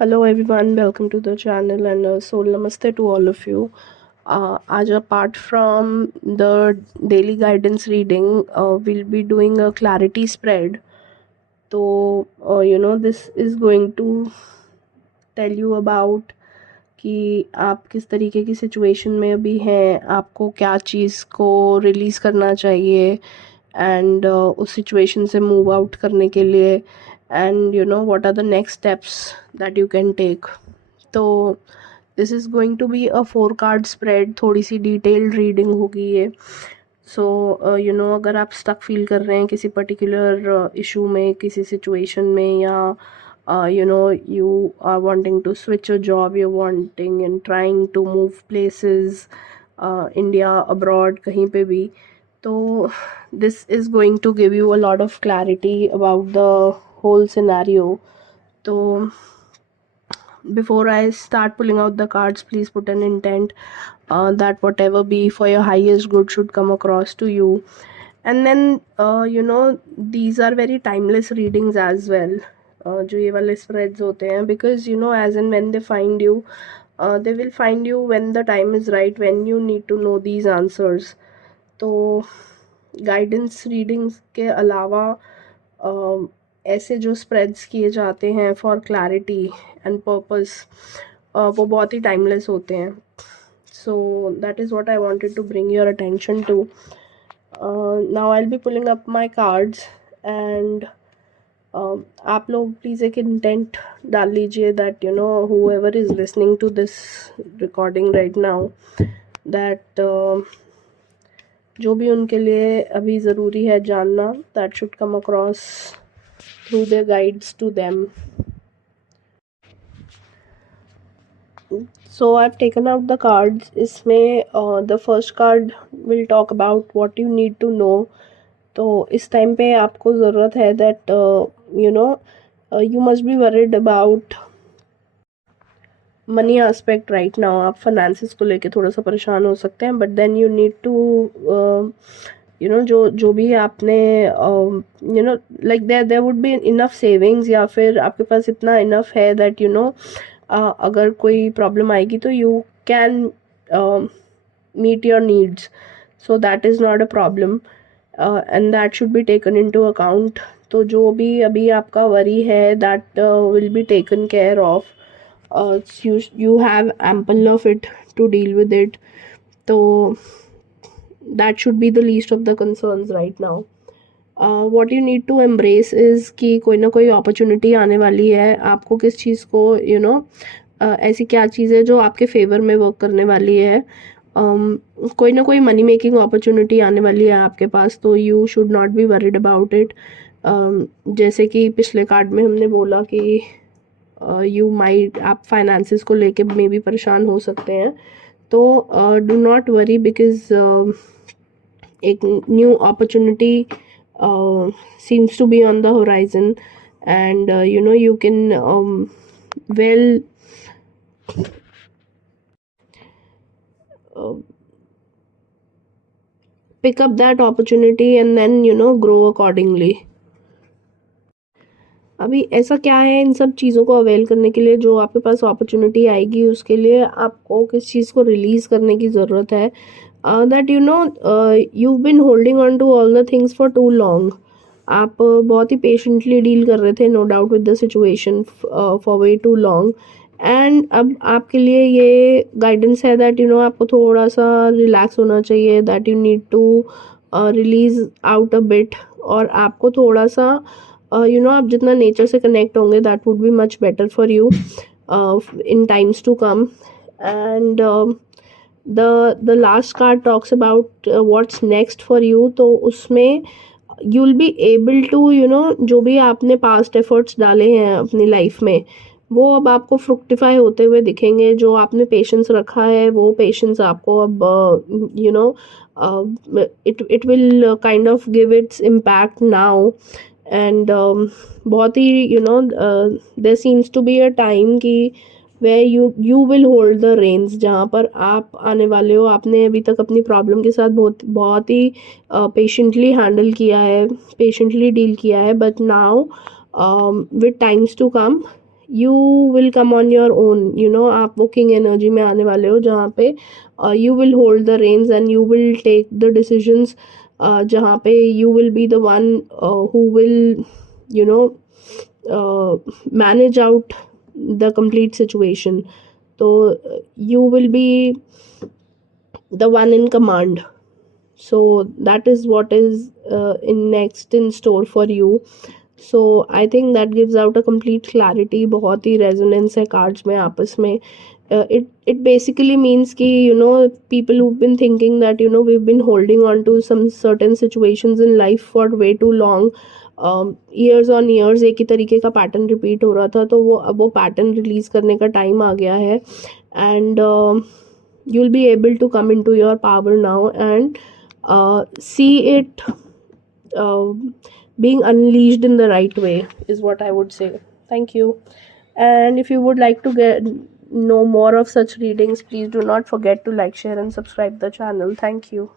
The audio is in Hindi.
Hello everyone, welcome to the channel and soul namaste to all of you. As apart from the daily guidance reading, we'll be doing a clarity spread. So, this is going to tell you about कि आप किस तरीके की सिचुएशन में अभी हैं, आपको क्या चीज़ को रिलीज़ करना चाहिए एंड उस सिचुएशन से मूव आउट करने के लिए and what are the next steps that you can take. तो this is going to be a 4 card spread. थोड़ी सी डिटेल्ड रीडिंग होगी ये. सो अगर आप स्टक फील कर रहे हैं किसी पर्टिकुलर इशू में, किसी सिचुएशन में, या you are wanting to switch a job, you're wanting and trying to move places, India, abroad, kahin pe bhi. So this is going to give you a lot of clarity about the whole scenario. So before I start pulling out the cards, please put an intent that whatever be for your highest good should come across to you. And then these are very timeless readings as well. जो ये वाले स्प्रेड्स होते हैं, because as and when they find you, they will find you when the time is right, when you need to know these answers. तो गाइडेंस रीडिंग्स के अलावा ऐसे जो स्प्रेड्स किए जाते हैं फॉर क्लैरिटी एंड पर्पस, वो बहुत ही टाइमलेस होते हैं. So that is what I wanted to bring your attention to. Now I will be pulling up my cards and आप लोग प्लीज़ एक इंटेंट डाल लीजिए that whoever is listening to this recording right now, that जो भी उनके लिए अभी ज़रूरी है जानना, that should come across through their guides to them. So I've taken out the cards. इसमें the first card will talk about what you need to know. तो इस टाइम पे आपको ज़रूरत है that you must be worried about money aspect right now. आप फाइनेंसिस को लेके थोड़ा सा परेशान हो सकते हैं, but then you need to जो भी आपने like there would be enough savings, या फिर आपके पास इतना इनफ है दैट अगर कोई प्रॉब्लम आएगी तो you can meet your needs. So that is not a problem and that should be taken into account. तो जो भी अभी आपका वरी है that will be taken care of. You have ample of it to deal with it. So that should be the least of the concerns right now. What you need to embrace is कि कोई ना कोई opportunity आने वाली है. आपको किस चीज़ को ऐसी क्या चीज़ है जो आपके फेवर में वर्क करने वाली है. कोई ना कोई मनी मेकिंग अपॉर्चुनिटी आने वाली है आपके पास, तो you should not be worried about it. जैसे कि पिछले कार्ड में हमने बोला कि आप फाइनेंसिस को लेके मे भी परेशान हो सकते हैं. तो डू नॉट वरी, बिकॉज एक new opportunity seems to be on the horizon and you can well pick up that opportunity and then grow accordingly. अभी ऐसा क्या है इन सब चीज़ों को अवेल करने के लिए, जो आपके पास अपॉर्चुनिटी आएगी उसके लिए आपको किस चीज़ को रिलीज़ करने की ज़रूरत है. That you've been holding on to all the things for too long. आप बहुत ही पेशेंटली डील कर रहे थे no doubt with the situation for way too long. And अब आपके लिए ये गाइडेंस है दैट आपको थोड़ा सा रिलैक्स होना चाहिए, that you need to release out a bit. और आपको थोड़ा सा आप जितना नेचर से कनेक्ट होंगे that would be much better for you in times to come. And the last card talks about what's next for you. तो उसमें you will be able to जो भी आपने पास्ट एफर्ट्स डाले हैं अपनी लाइफ में, वो अब आपको फ्रुक्टिफाई होते हुए दिखेंगे. जो आपने पेशेंस रखा है वो पेशेंस आपको अब it will kind of give its impact now. And बहुत ही there seems to be a time कि way you will hold the reins, जहाँ पर आप आने वाले हो. आपने अभी तक अपनी प्रॉब्लम के साथ बहुत ही पेशेंटली हैंडल किया है, पेशेंटली डील किया है, but now with times to come you will come on your own, you know, आप वो king energy में आने वाले हो जहाँ पे you will hold the reins and you will take the decisions, जहाँ पे you will be the one who will, you know, manage out the complete situation. So you will be the one in command. So that is what is in store for you. So I think that gives out a complete clarity. बहुत ही resonance है cards में आपस में. It basically means कि, you know, people who've been thinking that, you know, we've been holding on to some certain situations in life for way too long, years on years एक ही तरीके का पैटर्न रिपीट हो रहा था, तो वो पैटर्न रिलीज करने का टाइम आ गया है. And you'll be able to come into your power now and see it being unleashed in the right way is what I would say. Thank you. And if you would like to know more of such readings, please do not forget to like, share and subscribe the channel. Thank you.